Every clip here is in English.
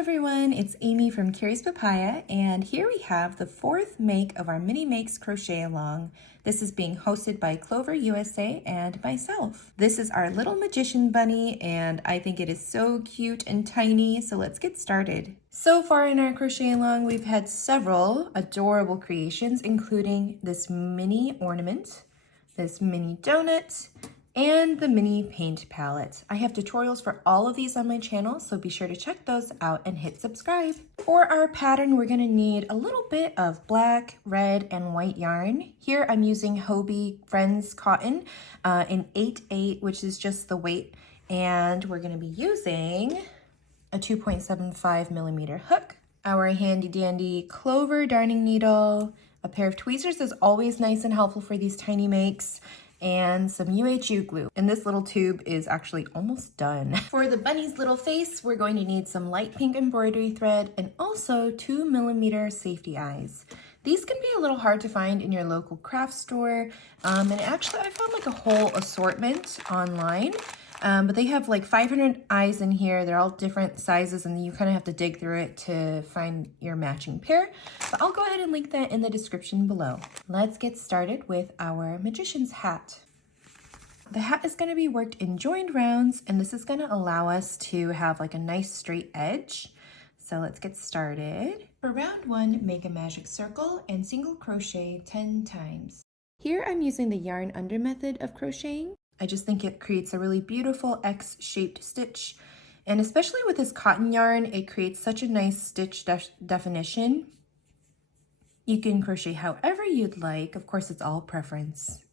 everyone, it's Amy from Curious Papaya, and here we have the fourth make of our Mini Makes Crochet Along. This is being hosted by Clover USA and myself. This is our little magician bunny, and I think it is so cute and tiny, so let's get started. So far in our crochet along, we've had several adorable creations, including this mini ornament, this mini donut, and the mini paint palette. I have tutorials for all of these on my channel, so be sure to check those out and hit subscribe. For our pattern, we're gonna need a little bit of black, red, and white yarn. Here I'm using Hobbii Friends Cotton in 8/8, which is just the weight, and we're gonna be using a 2.75 millimeter hook, our handy dandy Clover darning needle, a pair of tweezers is always nice and helpful for these tiny makes, and some UHU glue. And this little tube is actually almost done. For the bunny's little face, we're going to need some light pink embroidery thread and also 2 millimeter safety eyes. These can be a little hard to find in your local craft store. And actually I found like a whole assortment online, but they have like 500 eyes in here. They're all different sizes and you kind of have to dig through it to find your matching pair. But I'll go ahead and link that in the description below. Let's get started with our magician's hat. The hat is going to be worked in joined rounds, and this is going to allow us to have like a nice straight edge. So let's get started. For round one, make a magic circle and single crochet 10 times. Here I'm using the yarn under method of crocheting. I just think it creates a really beautiful X-shaped stitch. And especially with this cotton yarn, it creates such a nice stitch definition. You can crochet however you'd like. Of course, it's all preference.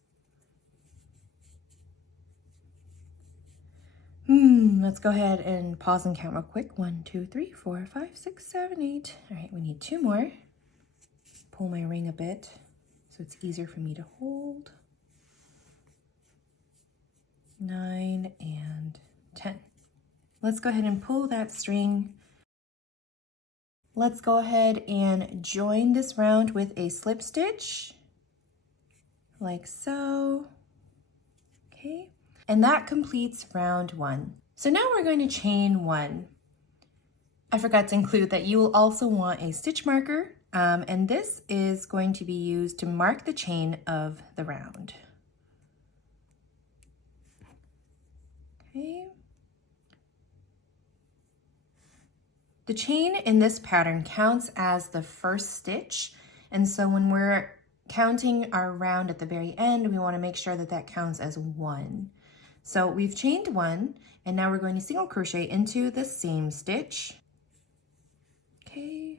Let's go ahead and pause and count real quick. 1, 2, 3, 4, 5, 6, 7, 8. All right, we need 2 more. Pull my ring a bit so it's easier for me to hold. 9 and 10. Let's go ahead and pull that string. Let's go ahead and join this round with a slip stitch, like so. Okay, and that completes round 1. So now we're going to chain 1. I forgot to include that you will also want a stitch marker, and this is going to be used to mark the chain of the round. Okay. The chain in this pattern counts as the first stitch, and so when we're counting our round at the very end, we want to make sure that that counts as 1. So we've chained 1, and now we're going to single crochet into the same stitch. Okay,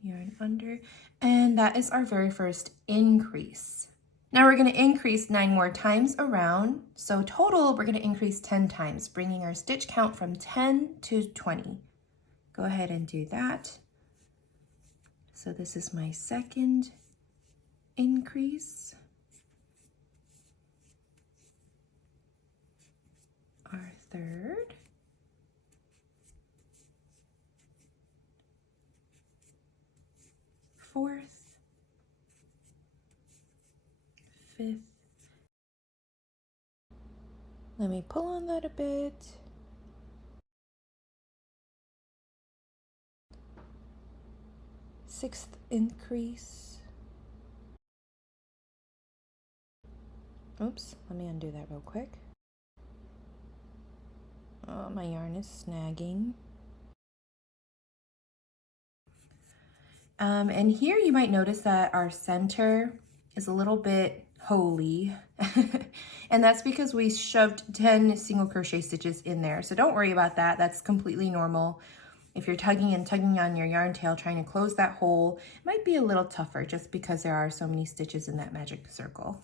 yarn under, and that is our very first increase. Now we're going to increase 9 more times around, so total we're going to increase 10 times, bringing our stitch count from 10 to 20. Go ahead and do that. So this is my second increase. Our third. Fourth. Fifth. Let me pull on that a bit. Sixth increase. Oops, let me undo that real quick. Oh, my yarn is snagging. And here you might notice that our center is a little bit holy. And that's because we shoved 10 single crochet stitches in there. So don't worry about that. That's completely normal. If you're tugging and tugging on your yarn tail trying to close that hole, it might be a little tougher just because there are so many stitches in that magic circle.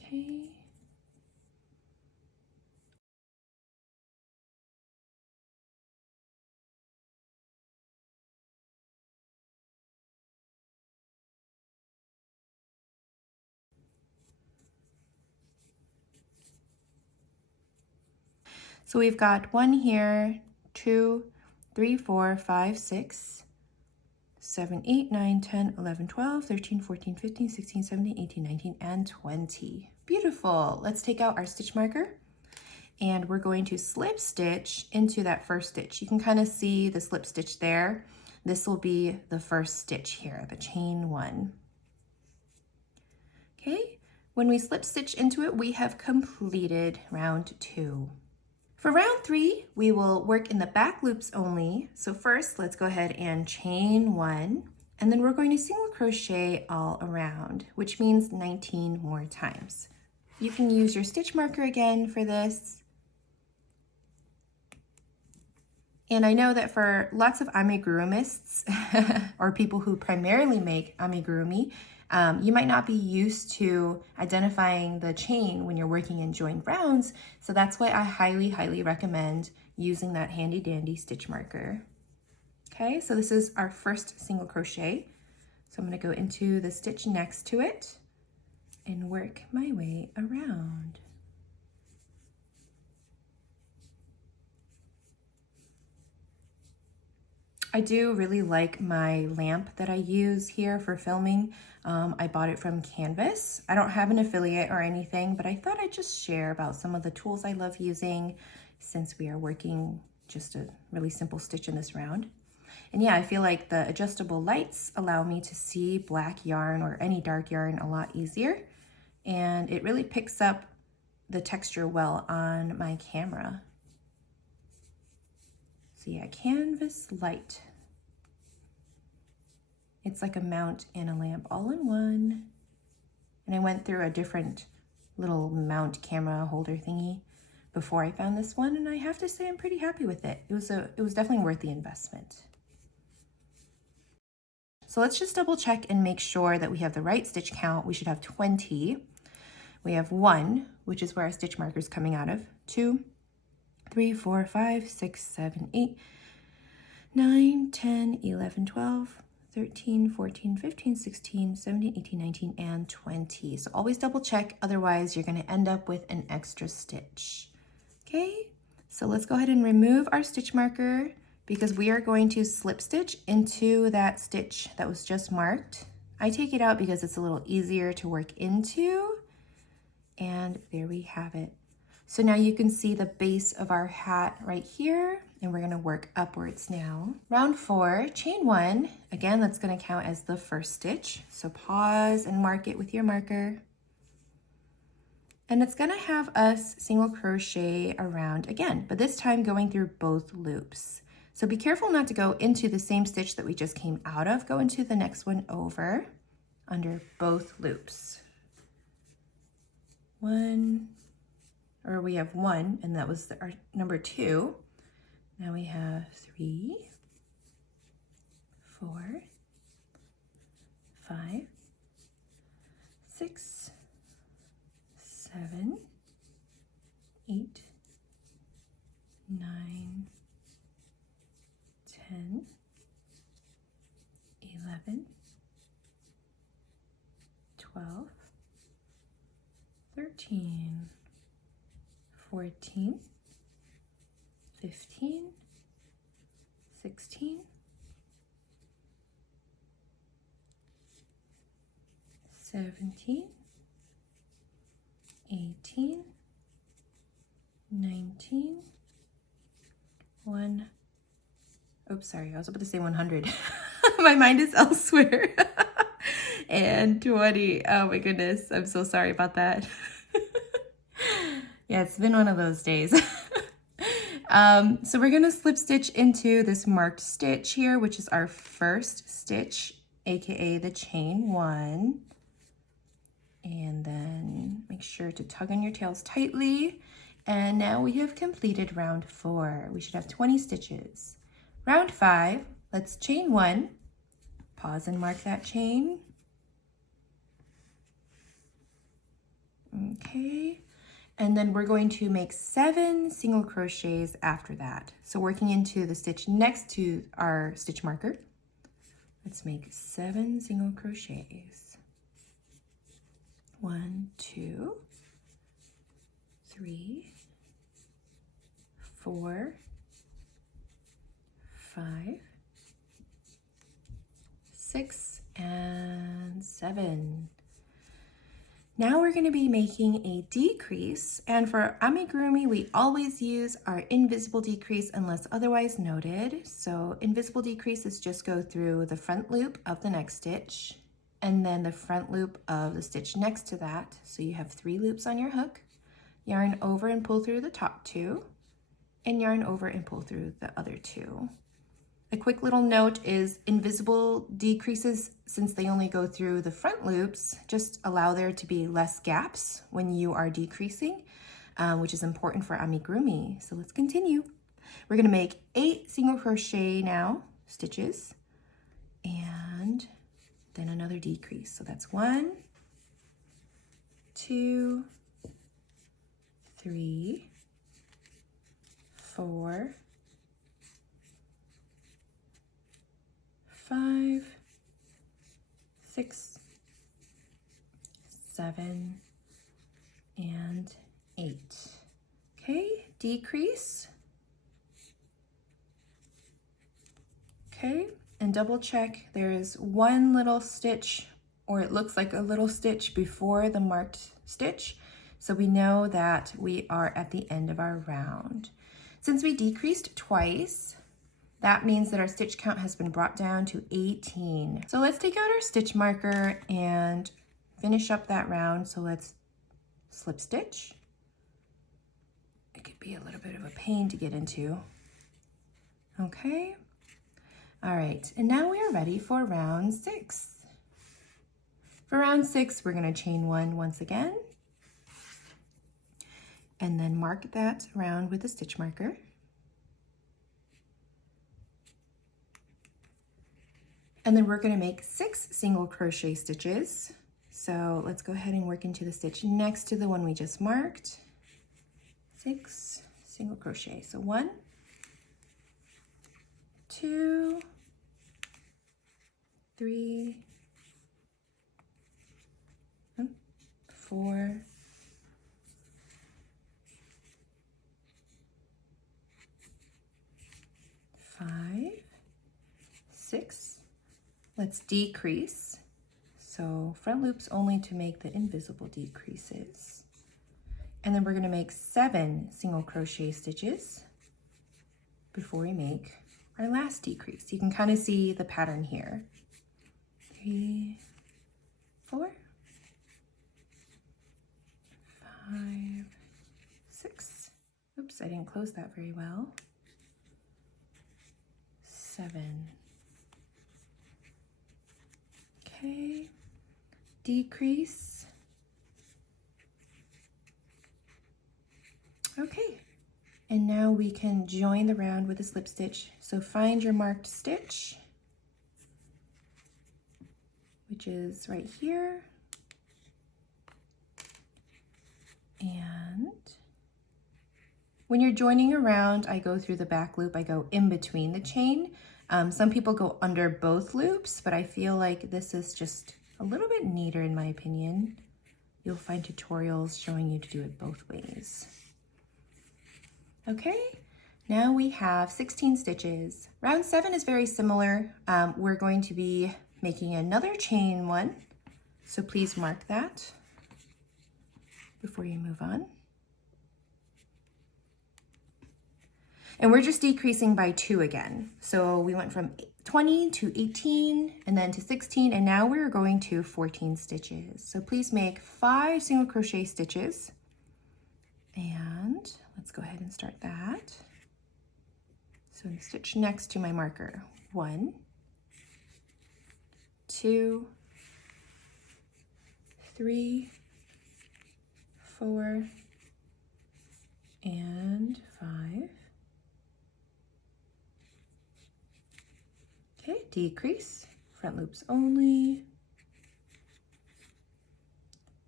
Okay. So we've got 1 here, 2, 3, 4, 5, 6, 7, 8, 9, 10, 11, 12, 13, 14, 15, 16, 17, 18, 19, and 20. Beautiful. Let's take out our stitch marker and we're going to slip stitch into that first stitch. You can kind of see the slip stitch there. This will be the first stitch here, the chain 1. Okay, when we slip stitch into it, we have completed round 2. For round 3, we will work in the back loops only. So first, let's go ahead and chain 1, and then we're going to single crochet all around, which means 19 more times. You can use your stitch marker again for this. And I know that for lots of amigurumists, or people who primarily make amigurumi, you might not be used to identifying the chain when you're working in joined rounds, so that's why I highly, highly recommend using that handy dandy stitch marker. Okay, so this is our first single crochet. So I'm going to go into the stitch next to it and work my way around. I do really like my lamp that I use here for filming. I bought it from Canvas. I don't have an affiliate or anything, but I thought I'd just share about some of the tools I love using since we are working just a really simple stitch in this round. And yeah, I feel like the adjustable lights allow me to see black yarn or any dark yarn a lot easier. And it really picks up the texture well on my camera. So yeah, Canvas light. It's like a mount and a lamp all in one. And I went through a different little mount camera holder thingy before I found this one, and I have to say I'm pretty happy with it. It was definitely worth the investment. So let's just double check and make sure that we have the right stitch count. We should have 20. We have 1, which is where our stitch marker is coming out of, 2, 3, 4, 5, 6, 7, 8, 9, 10, 11, 12, 13, 14, 15, 16, 17, 18, 19, and 20. So always double check, otherwise you're going to end up with an extra stitch. Okay, so let's go ahead and remove our stitch marker because we are going to slip stitch into that stitch that was just marked. I take it out because it's a little easier to work into, and there we have it. So now you can see the base of our hat right here, and we're gonna work upwards now. Round 4, chain 1. Again, that's gonna count as the first stitch. So pause and mark it with your marker. And it's gonna have us single crochet around again, but this time going through both loops. So be careful not to go into the same stitch that we just came out of. Go into the next one over under both loops. 1, or we have 1, and that was our number 2. Now we have 3, 4, 5, 6, 7, 8, 9, 10, 11, 12, 13, 14, 15, 16, 17, 18, 19, 1. Oops, sorry, I was about to say 100. My mind is elsewhere. And 20. Oh my goodness, I'm so sorry about that. Yeah, it's been one of those days. So we're gonna slip stitch into this marked stitch here, which is our first stitch, aka the chain 1. And then make sure to tug on your tails tightly. And now we have completed round 4. We should have 20 stitches. Round 5, let's chain 1, pause and mark that chain. Okay, and then we're going to make 7 single crochets after that. So working into the stitch next to our stitch marker, let's make 7 single crochets. 1, 2, 3, 4, 5, 6, and 7. Now we're going to be making a decrease, and for amigurumi we always use our invisible decrease unless otherwise noted. So invisible decreases just go through the front loop of the next stitch and then the front loop of the stitch next to that. So you have 3 loops on your hook, yarn over and pull through the top 2, and yarn over and pull through the other 2. A quick little note is invisible decreases, since they only go through the front loops, just allow there to be less gaps when you are decreasing, which is important for amigurumi. So let's continue. We're going to make 8 single crochet now stitches and then another decrease. So that's 1, 2, 3, 4, 5, 6, 7, and 8. Okay, decrease. Okay, and double check. There is one little stitch, or it looks like a little stitch before the marked stitch. So we know that we are at the end of our round. Since we decreased twice, that means that our stitch count has been brought down to 18. So let's take out our stitch marker and finish up that round. So let's slip stitch. It could be a little bit of a pain to get into. Okay. All right, and now we are ready for round 6. For round 6, we're going to chain 1 once again, and then mark that round with a stitch marker. And then we're going to make 6 single crochet stitches. So let's go ahead and work into the stitch next to the one we just marked. 6 single crochet. So 1, 2, 3, 4, 5, 6. Let's decrease. So front loops only to make the invisible decreases. And then we're going to make 7 single crochet stitches before we make our last decrease. You can kind of see the pattern here. 3, 4, 5, 6. Oops, I didn't close that very well. 7. Okay, decrease. Okay, and now we can join the round with a slip stitch. So find your marked stitch, which is right here. And when you're joining around, I go through the back loop, I go in between the chain. Some people go under both loops, but I feel like this is just a little bit neater in my opinion. You'll find tutorials showing you to do it both ways. Okay, now we have 16 stitches. Round 7 is very similar. We're going to be making another chain 1, so please mark that before you move on. And we're just decreasing by 2 again. So we went from 20 to 18 and then to 16, and now we're going to 14 stitches. So please make 5 single crochet stitches. And let's go ahead and start that. So stitch next to my marker. 1, 2, 3, 4, and 5. Okay, decrease, front loops only.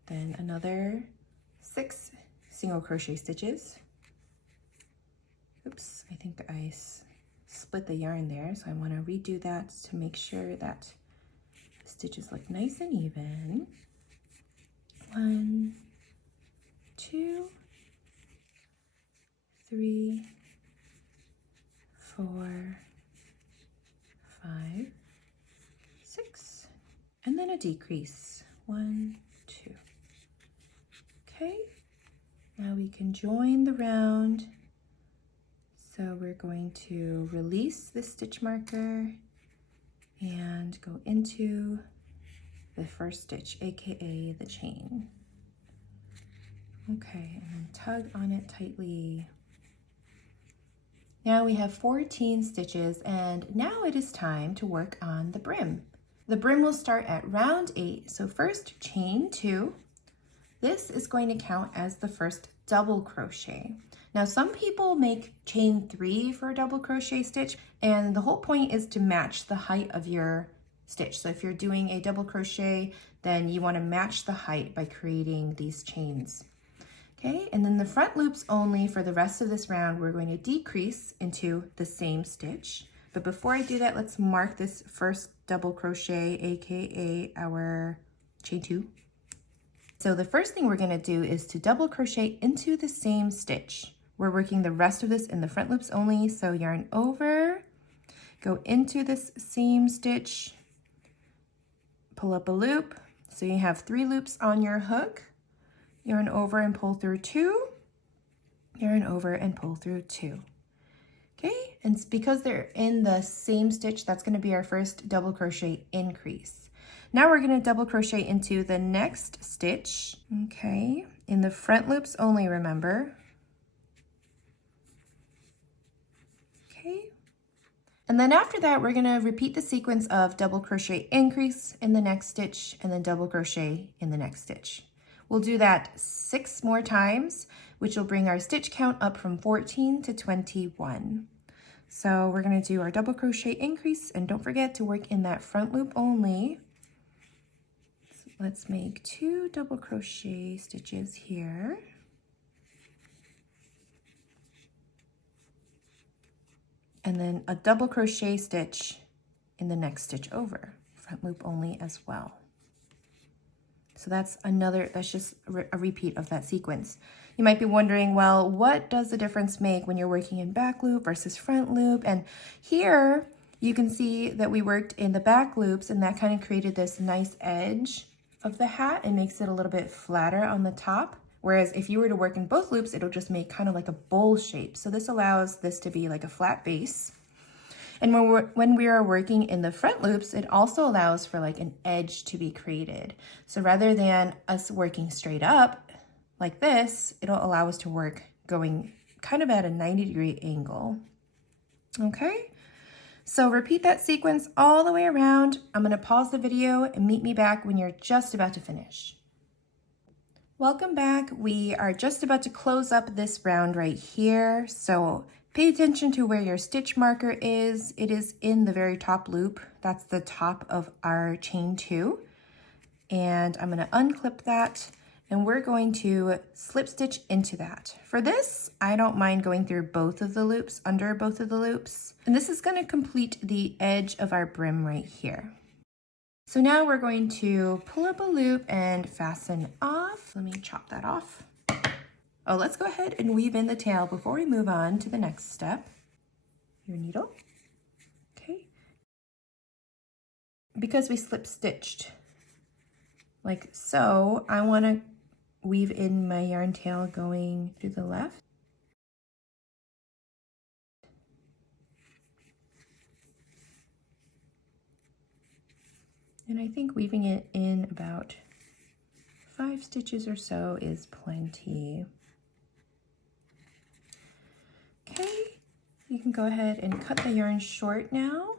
Then another 6 single crochet stitches. Oops, I think I split the yarn there, so I want to redo that to make sure that the stitches look nice and even. 1, 2, 3, 4, 5, 6, and then a decrease. 1, 2. Okay, now we can join the round. So we're going to release the stitch marker and go into the first stitch, aka the chain. Okay, and then tug on it tightly. Now we have 14 stitches, and now it is time to work on the brim. The brim will start at round 8. So first chain 2. This is going to count as the first double crochet. Now some people make chain 3 for a double crochet stitch, and the whole point is to match the height of your stitch. So if you're doing a double crochet, then you want to match the height by creating these chains. Okay, and then the front loops only for the rest of this round, we're going to decrease into the same stitch. But before I do that, let's mark this first double crochet, aka our chain 2. So the first thing we're going to do is to double crochet into the same stitch. We're working the rest of this in the front loops only, so yarn over, go into this same stitch, pull up a loop. So you have 3 loops on your hook. Yarn over and pull through 2, yarn over and pull through 2. Okay, and because they're in the same stitch, that's going to be our first double crochet increase. Now we're going to double crochet into the next stitch, okay, in the front loops only, remember. Okay, and then after that, we're going to repeat the sequence of double crochet increase in the next stitch and then double crochet in the next stitch. We'll do that 6 more times, which will bring our stitch count up from 14 to 21. So we're going to do our double crochet increase, and don't forget to work in that front loop only. So let's make 2 double crochet stitches here. And then a double crochet stitch in the next stitch over, front loop only as well. So that's just a repeat of that sequence. You might be wondering, well, what does the difference make when you're working in back loop versus front loop? And here you can see that we worked in the back loops, and that kind of created this nice edge of the hat and makes it a little bit flatter on the top. Whereas if you were to work in both loops, it'll just make kind of like a bowl shape. So this allows this to be like a flat base. And when we are working in the front loops, it also allows for like an edge to be created. So rather than us working straight up like this, it'll allow us to work going kind of at a 90-degree angle. Okay, so repeat that sequence all the way around. I'm going to pause the video and meet me back when you're just about to finish. Welcome back. We are just about to close up this round right here. So pay attention to where your stitch marker is. It is in the very top loop. That's the top of our chain 2. And I'm going to unclip that, and we're going to slip stitch into that. For this, I don't mind going through both of the loops, under both of the loops. And this is going to complete the edge of our brim right here. So now we're going to pull up a loop and fasten off. Let me chop that off. Oh, let's go ahead and weave in the tail before we move on to the next step. Your needle, okay. Because we slip stitched like so, I want to weave in my yarn tail going to the left. And I think weaving it in about 5 stitches or so is plenty. Okay, you can go ahead and cut the yarn short now.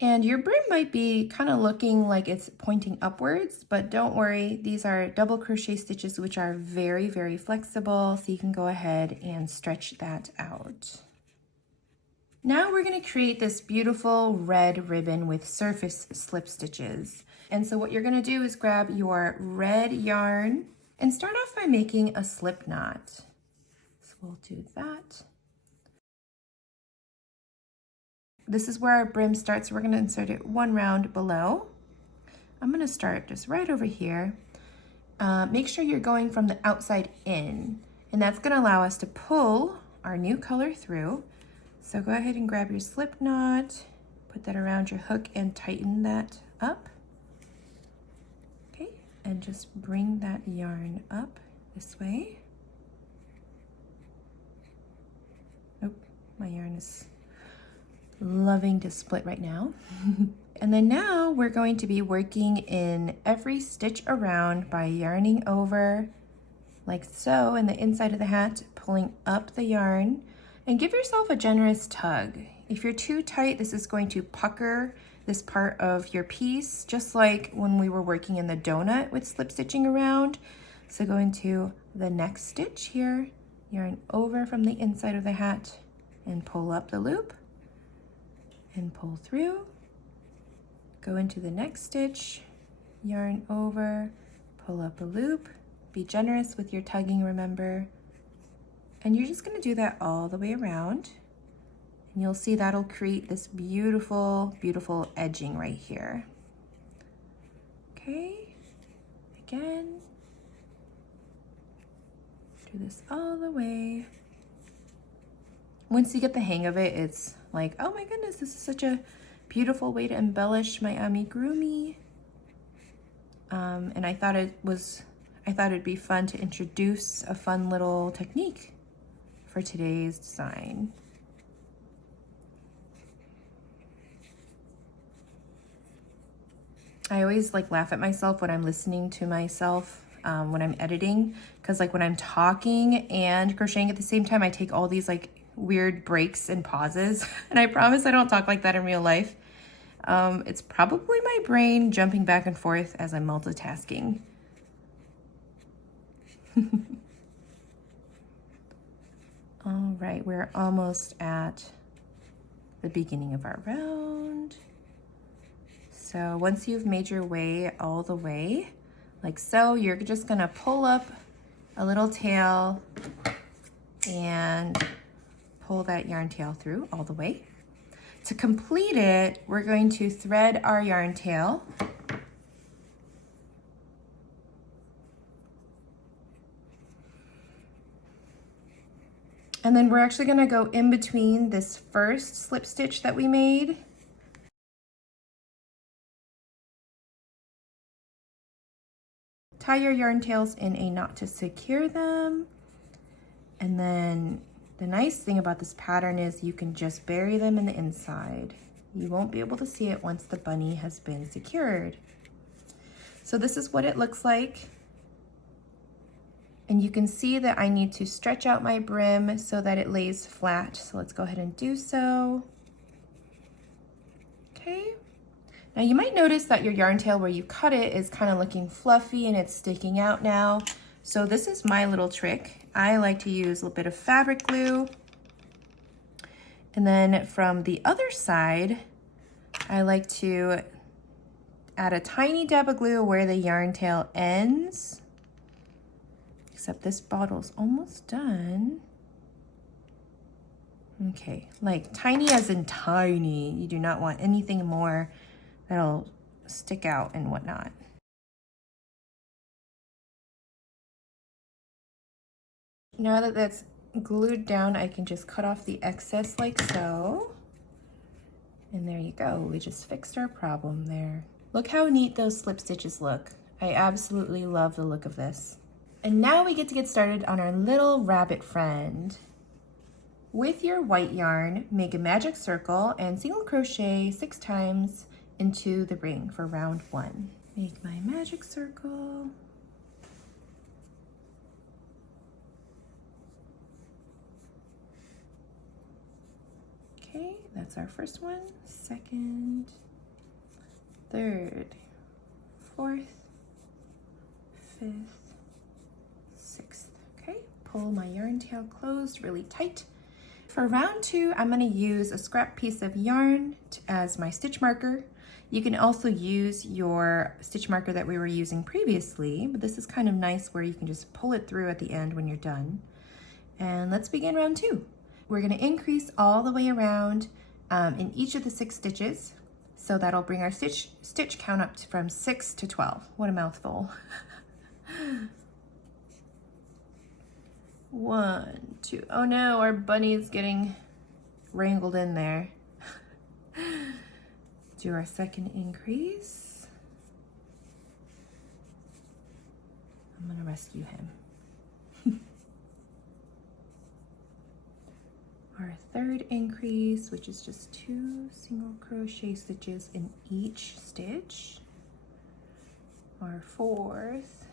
And your brim might be kind of looking like it's pointing upwards, but don't worry, these are double crochet stitches which are very, very flexible, so you can go ahead and stretch that out. Now we're going to create this beautiful red ribbon with surface slip stitches. And so what you're going to do is grab your red yarn and start off by making a slip knot. So we'll do that. This is where our brim starts. We're going to insert it 1 round below. I'm going to start just right over here. Make sure you're going from the outside in, and that's going to allow us to pull our new color through. So go ahead and grab your slip knot, put that around your hook and tighten that up. and just bring that yarn up this way. Oh, my yarn is loving to split right now. And then now we're going to be working in every stitch around by yarning over like so in the inside of the hat, pulling up the yarn, and give yourself a generous tug. If you're too tight, this is going to pucker this part of your piece, just like when we were working in the donut with slip stitching around. So go into the next stitch here, yarn over from the inside of the hat and pull up the loop and pull through. Go into the next stitch, yarn over, pull up a loop. Be generous with your tugging, remember. And you're just gonna do that all the way around. And you'll see that'll create this beautiful, beautiful edging right here. Okay, again. Do this all the way. Once you get the hang of it, it's like, oh my goodness, this is such a beautiful way to embellish my amigurumi. And I thought it'd be fun to introduce a fun little technique for today's design. I always like laugh at myself when I'm listening to myself when I'm editing, because like when I'm talking and crocheting at the same time, I take all these like weird breaks and pauses. And I promise I don't talk like that in real life. It's probably my brain jumping back and forth as I'm multitasking. All right, we're almost at the beginning of our round. So once you've made your way all the way, like so, you're just gonna pull up a little tail and pull that yarn tail through all the way. To complete it, we're going to thread our yarn tail. And then we're actually gonna go in between this first slip stitch that we made. Tie your yarn tails in a knot to secure them. And then the nice thing about this pattern is you can just bury them in the inside. You won't be able to see it once the bunny has been secured. So this is what it looks like. And you can see that I need to stretch out my brim so that it lays flat. So let's go ahead and do so. Okay. Now you might notice that your yarn tail where you cut it is kind of looking fluffy and it's sticking out now. So this is my little trick. I like to use a little bit of fabric glue. And then from the other side, I like to add a tiny dab of glue where the yarn tail ends. Except this bottle's almost done. Okay, like tiny as in tiny. You do not want anything more that'll stick out and whatnot. Now that that's glued down, I can just cut off the excess like so. And there you go, we just fixed our problem there. Look how neat those slip stitches look. I absolutely love the look of this. And now we get to get started on our little rabbit friend. With your white yarn, make a magic circle and single crochet 6 times into the ring for round 1. Make my magic circle. Okay, that's our first one, second, third, fourth, fifth, sixth. Okay, pull my yarn tail closed really tight. For round 2, I'm going to use a scrap piece of yarn as my stitch marker. You can also use your stitch marker that we were using previously, but this is kind of nice where you can just pull it through at the end when you're done. And let's begin round 2. We're going to increase all the way around in each of the 6 stitches. So that'll bring our stitch count up from 6 to 12. What a mouthful. 1, 2. Oh no, our bunny's getting wrangled in there. Do our second increase. I'm gonna rescue him. Our third increase, which is just 2 single crochet stitches in each stitch. Our fourth,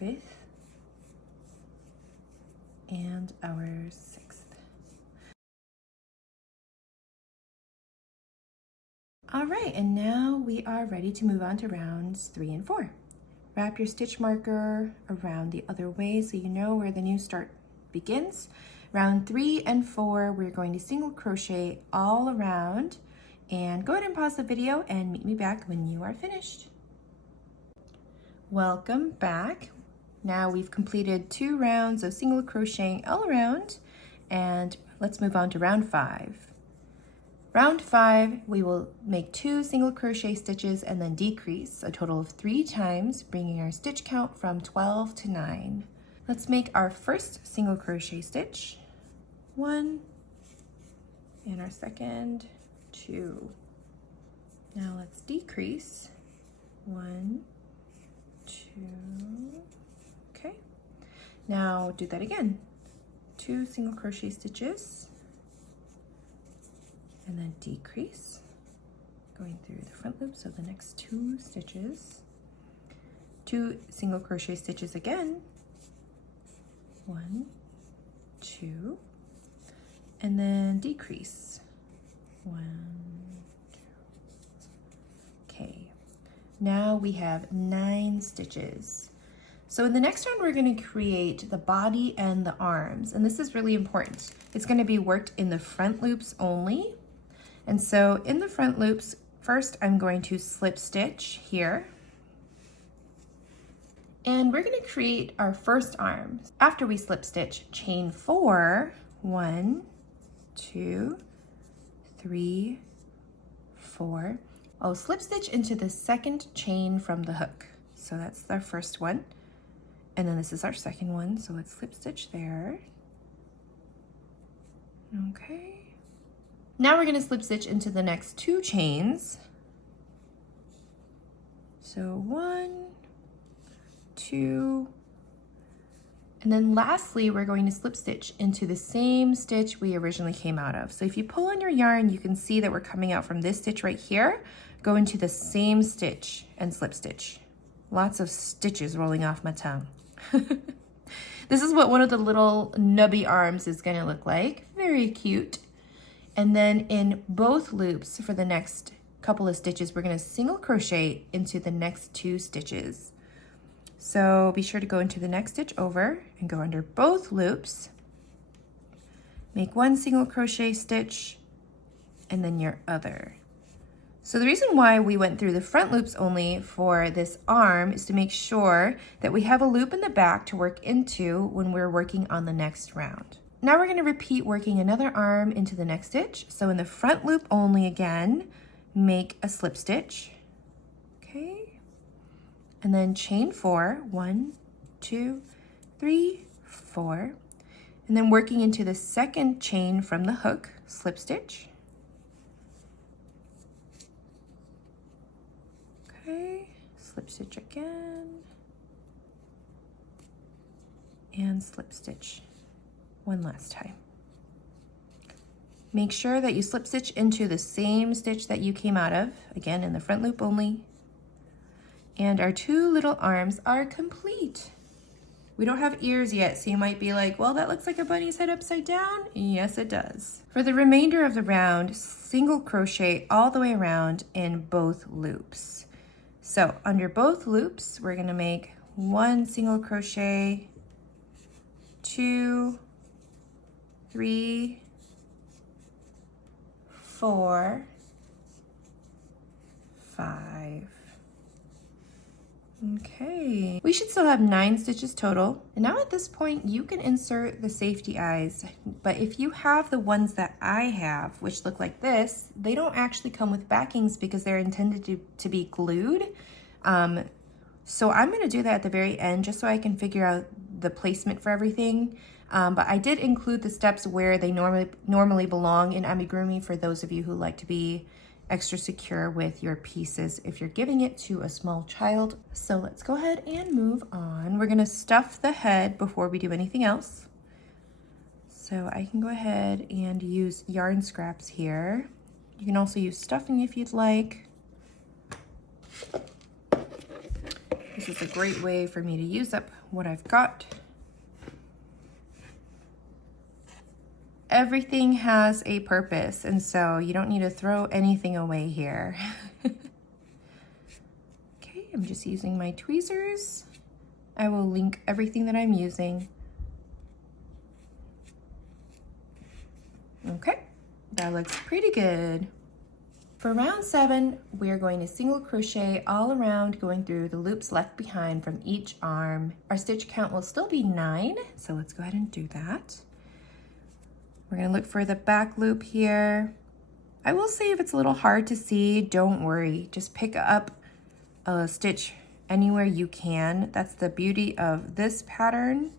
fifth, and our sixth. All right, and now we are ready to move on to rounds 3 and 4. Wrap your stitch marker around the other way so you know where the new start begins. Round 3 and 4, we're going to single crochet all around. And go ahead and pause the video and meet me back when you are finished. Welcome back. Now we've completed 2 rounds of single crocheting all around, and let's move on to round 5. Round 5, we will make 2 single crochet stitches and then decrease a total of 3 times, bringing our stitch count from 12 to 9. Let's make our first single crochet stitch, 1, and our second, 2. Now let's decrease, 1, 2, okay. Now do that again, 2 single crochet stitches, and then decrease, going through the front loop, so the next 2 stitches, 2 single crochet stitches again, 1, 2, and then decrease, 1, 2. Okay, now we have 9 stitches. So in the next round, we're going to create the body and the arms, and this is really important. It's going to be worked in the front loops only. And so in the front loops, first I'm going to slip stitch here. And we're going to create our first arm. After we slip stitch, chain 4, 1, 2, 3, 4. I'll slip stitch into the second chain from the hook. So that's our first one. And then this is our second one, so let's slip stitch there. Okay. Now we're going to slip stitch into the next 2 chains. So 1, 2, and then lastly, we're going to slip stitch into the same stitch we originally came out of. So if you pull on your yarn, you can see that we're coming out from this stitch right here, go into the same stitch and slip stitch. Lots of stitches rolling off my tongue. This is what one of the little nubby arms is going to look like. Very cute. And then in both loops for the next couple of stitches, we're going to single crochet into the next 2 stitches. So be sure to go into the next stitch over and go under both loops. Make 1 single crochet stitch and then your other. So the reason why we went through the front loops only for this arm is to make sure that we have a loop in the back to work into when we're working on the next round. Now we're going to repeat working another arm into the next stitch. So in the front loop only again, make a slip stitch, okay? And then chain 4, 1, 2, 3, 4. And then working into the second chain from the hook, slip stitch. Okay, slip stitch again. And slip stitch. One last time. Make sure that you slip stitch into the same stitch that you came out of, again in the front loop only. And our 2 little arms are complete. We don't have ears yet, so you might be like, well, that looks like a bunny's head upside down. Yes, it does. For the remainder of the round, single crochet all the way around in both loops. So under both loops, we're gonna make 1 single crochet, 2, 3, 4, 5. Okay, we should still have 9 stitches total. And now at this point, you can insert the safety eyes, but if you have the ones that I have, which look like this, they don't actually come with backings because they're intended to be glued. So I'm gonna do that at the very end just so I can figure out the placement for everything. But I did include the steps where they normally belong in amigurumi for those of you who like to be extra secure with your pieces if you're giving it to a small child. So let's go ahead and move on. We're gonna stuff the head before we do anything else. So I can go ahead and use yarn scraps here. You can also use stuffing if you'd like. This is a great way for me to use up what I've got. Everything has a purpose, and so you don't need to throw anything away here. Okay, I'm just using my tweezers. I will link everything that I'm using. Okay, that looks pretty good. For round 7, we're going to single crochet all around, going through the loops left behind from each arm. Our stitch count will still be 9, so let's go ahead and do that. We're gonna look for the back loop here. I will say if it's a little hard to see, don't worry. Just pick up a stitch anywhere you can. That's the beauty of this pattern.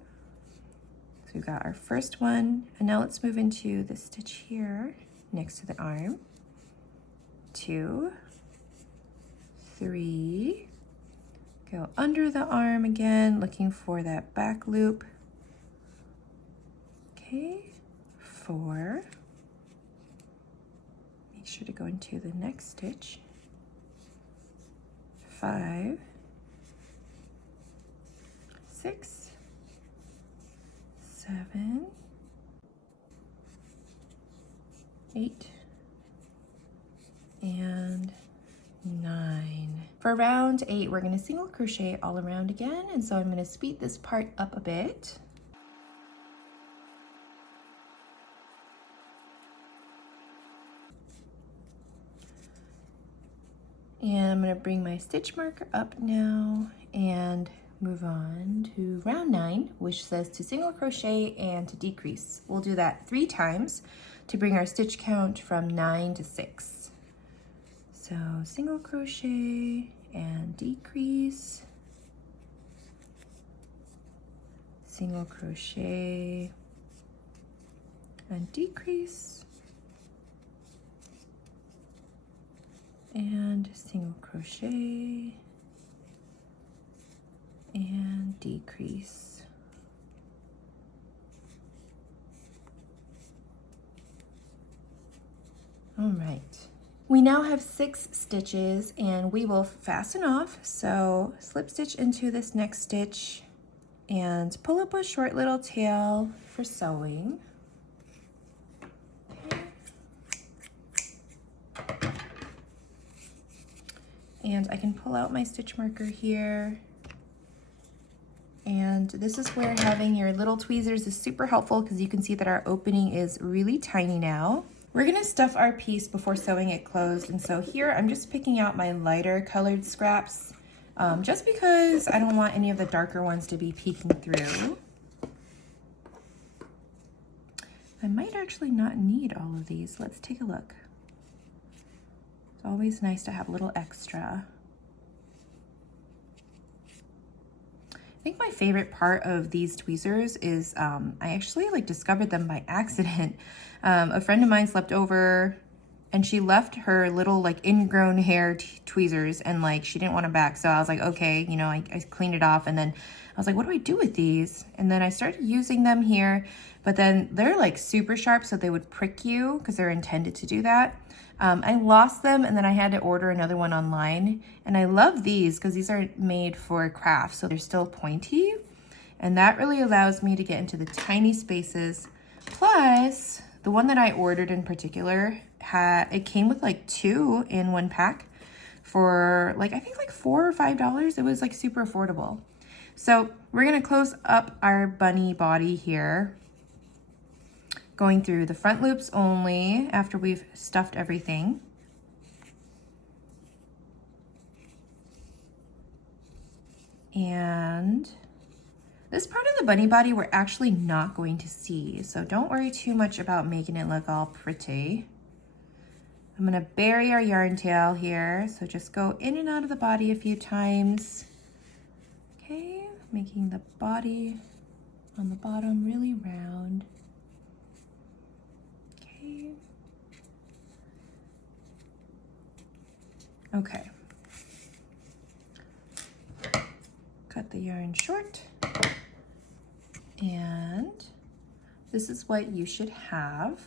So we've got our first one, and now let's move into the stitch here next to the arm. 2, 3, go under the arm again, looking for that back loop. Okay, 4, make sure to go into the next stitch. 5, 6, 7, 8, and 9. For round 8, we're going to single crochet all around again, and so I'm going to speed this part up a bit. And I'm going to bring my stitch marker up now and move on to round 9, which says to single crochet and to decrease. We'll do that 3 times to bring our stitch count from 9 to 6. So single crochet and decrease, single crochet and decrease, and single crochet and decrease. All right. We now have 6 stitches and we will fasten off. So slip stitch into this next stitch and pull up a short little tail for sewing. Okay. And I can pull out my stitch marker here. And this is where having your little tweezers is super helpful because you can see that our opening is really tiny now. We're gonna stuff our piece before sewing it closed, and so here I'm just picking out my lighter colored scraps just because I don't want any of the darker ones to be peeking through. I might actually not need all of these. Let's take a look. It's always nice to have a little extra. I think my favorite part of these tweezers is I actually discovered them by accident. A friend of mine slept over and she left her little ingrown hair tweezers and she didn't want them back. So I was like, okay, you know, I cleaned it off, and then I was like, what do I do with these? And then I started using them here, but then they're super sharp, so they would prick you because they're intended to do that. I lost them, and then I had to order another one online, and I love these because these are made for craft, so they're still pointy, and that really allows me to get into the tiny spaces. Plus, the one that I ordered in particular, it came with 2 in one pack for I think $4 or $5. It was super affordable. So we're gonna close up our bunny body here, going through the front loops only after we've stuffed everything. And this part of the bunny body we're actually not going to see, so don't worry too much about making it look all pretty. I'm gonna bury our yarn tail here, so just go in and out of the body a few times. Okay, making the body on the bottom really round. Okay. Cut the yarn short. And this is what you should have.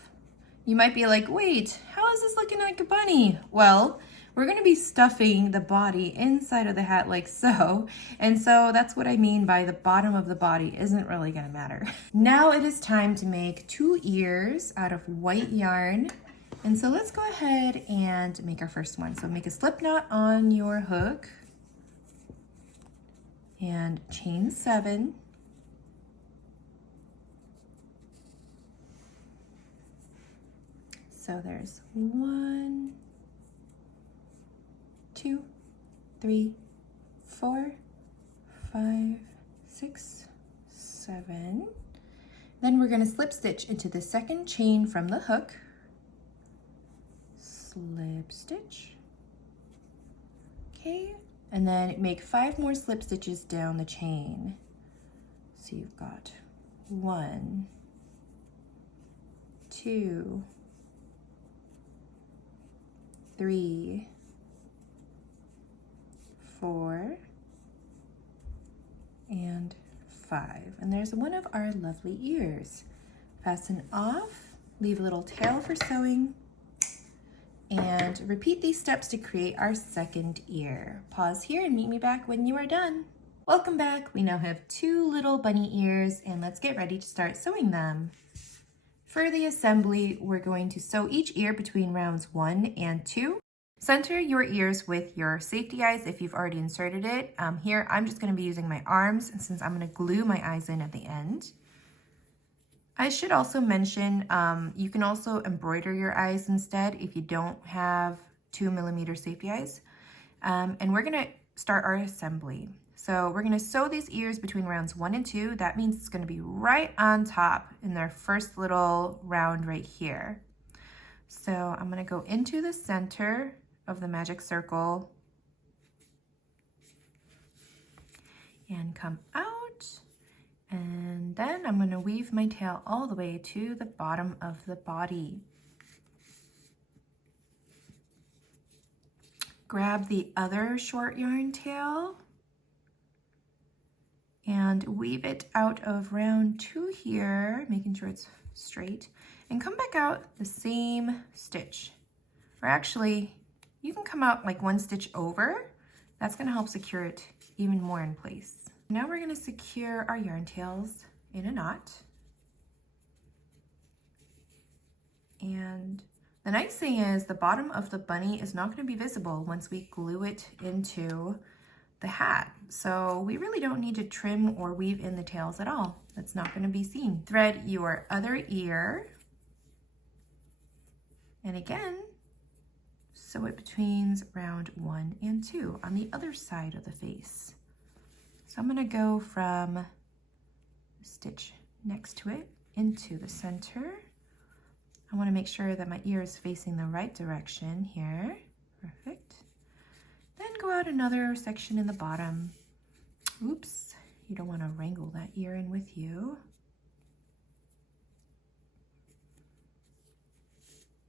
You might be like, wait, how is this looking like a bunny? Well, we're gonna be stuffing the body inside of the hat like so. And so that's what I mean by the bottom of the body isn't really gonna matter. Now it is time to make 2 ears out of white yarn. And so let's go ahead and make our first one. So make a slip knot on your hook and chain 7. So there's 1, 2, 3, 4, 5, 6, 7. Then we're going to slip stitch into the second chain from the hook. Slip stitch. Okay, and then make 5 more slip stitches down the chain. So you've got 1, 2, 3, 4, and 5. And there's one of our lovely ears. Fasten off, leave a little tail for sewing, and repeat these steps to create our second ear. Pause here and meet me back when you are done. Welcome back. We now have 2 little bunny ears, and let's get ready to start sewing them. For the assembly, we're going to sew each ear between rounds 1 and 2. Center your ears with your safety eyes if you've already inserted it. Here, I'm just going to be using my arms, and since I'm going to glue my eyes in at the end. I should also mention, you can also embroider your eyes instead if you don't have 2mm safety eyes. And we're going to start our assembly. So we're going to sew these ears between rounds 1 and 2. That means it's going to be right on top in their first little round right here. So I'm going to go into the center of the magic circle and come out. And then I'm going to weave my tail all the way to the bottom of the body. Grab the other short yarn tail and weave it out of round 2 here, making sure it's straight, and come back out the same stitch. Or actually, you can come out like 1 stitch over. That's going to help secure it even more in place. Now we're going to secure our yarn tails in a knot. And the nice thing is the bottom of the bunny is not going to be visible once we glue it into the hat. So we really don't need to trim or weave in the tails at all. That's not going to be seen. Thread your other ear. And again, sew it between round 1 and 2 on the other side of the face. So I'm going to go from the stitch next to it into the center. I want to make sure that my ear is facing the right direction here. Perfect. Then go out another section in the bottom. Oops, you don't want to wrangle that ear in with you.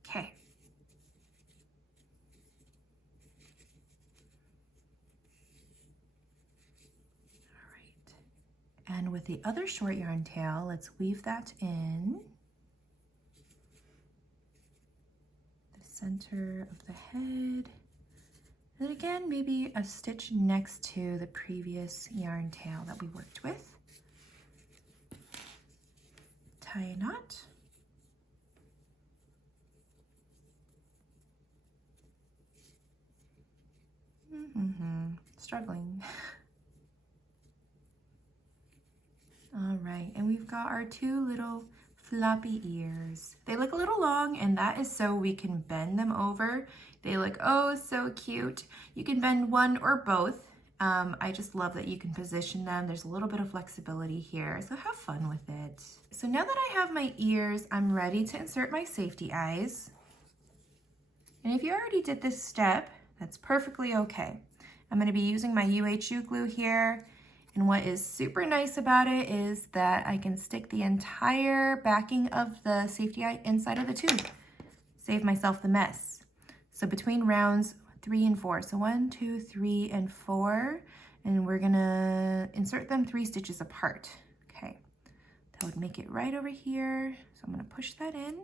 Okay. And with the other short yarn tail, let's weave that in the center of the head. And again, maybe a stitch next to the previous yarn tail that we worked with. Tie a knot. Struggling. All right, and we've got our 2 little floppy ears. They look a little long, and that is so we can bend them over. They look oh so cute. You can bend one or both. I just love that you can position them. There's a little bit of flexibility here, so have fun with it. So now that I have my ears, I'm ready to insert my safety eyes. And if you already did this step, that's perfectly okay. I'm going to be using my UHU glue here. And what is super nice about it is that I can stick the entire backing of the safety eye inside of the tube. Save myself the mess. So between rounds 3 and 4. So 1, 2, 3, and 4. And we're gonna insert them 3 stitches apart. Okay, that would make it right over here. So I'm gonna push that in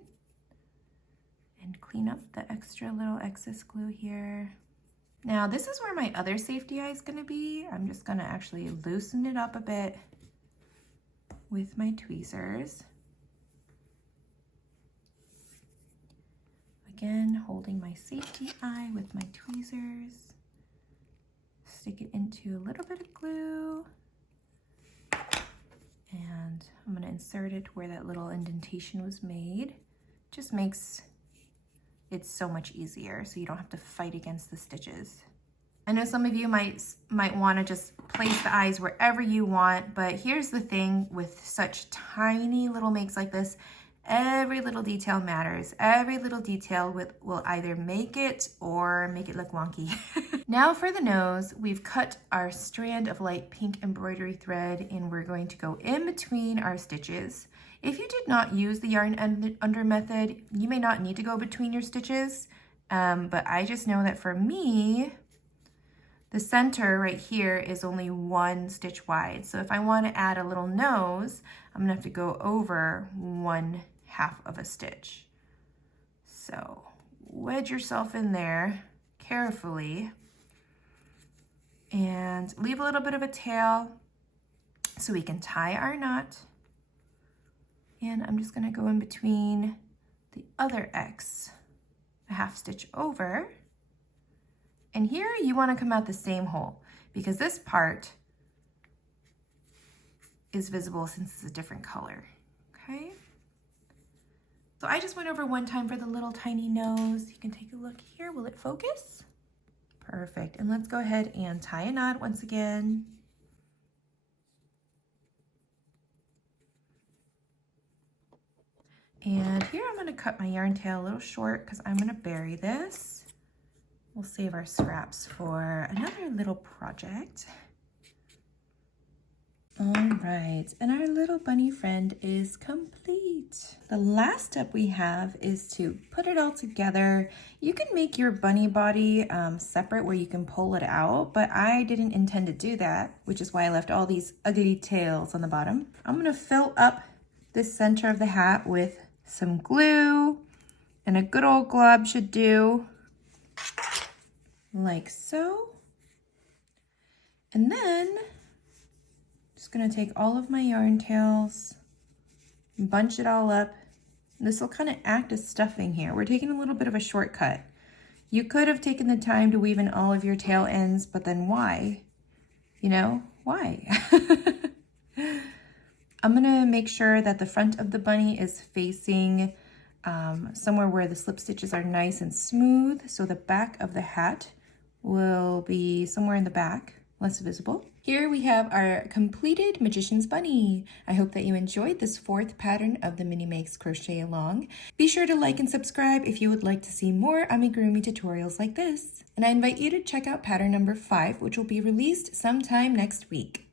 and clean up the extra little excess glue here. Now this is where my other safety eye is gonna be. I'm just gonna actually loosen it up a bit with my tweezers. Again, holding my safety eye with my tweezers. Stick it into a little bit of glue. And I'm gonna insert it where that little indentation was made. Just makes it so much easier so you don't have to fight against the stitches. I know some of you might want to just place the eyes wherever you want, but here's the thing with such tiny little makes like this, every little detail matters. Every little detail will either make it or make it look wonky. Now for the nose, we've cut our strand of light pink embroidery thread and we're going to go in between our stitches. If you did not use the yarn under method, you may not need to go between your stitches, but I just know that for me, the center right here is only 1 stitch wide. So if I want to add a little nose, I'm gonna have to go over 1/2 of a stitch. So wedge yourself in there carefully and leave a little bit of a tail so we can tie our knot. And I'm just gonna go in between the other X, a 1/2 stitch over. And here you wanna come out the same hole because this part is visible since it's a different color, okay? So I just went over 1 time for the little tiny nose. You can take a look here, will it focus? Perfect, and let's go ahead and tie a knot once again. And here I'm gonna cut my yarn tail a little short because I'm gonna bury this. We'll save our scraps for another little project. All right, and our little bunny friend is complete. The last step we have is to put it all together. You can make your bunny body separate where you can pull it out, but I didn't intend to do that, which is why I left all these ugly tails on the bottom. I'm gonna fill up the center of the hat with some glue, and a good old glob should do, like so. And then just gonna take all of my yarn tails, bunch it all up. This will kind of act as stuffing here. We're taking a little bit of a shortcut. You could have taken the time to weave in all of your tail ends, but then why? You know, why? I'm gonna make sure that the front of the bunny is facing somewhere where the slip stitches are nice and smooth, so the back of the hat will be somewhere in the back, less visible. Here we have our completed Magician's Bunny. I hope that you enjoyed this 4th pattern of the Mini Makes Crochet Along. Be sure to like and subscribe if you would like to see more amigurumi tutorials like this. And I invite you to check out pattern number 5, which will be released sometime next week.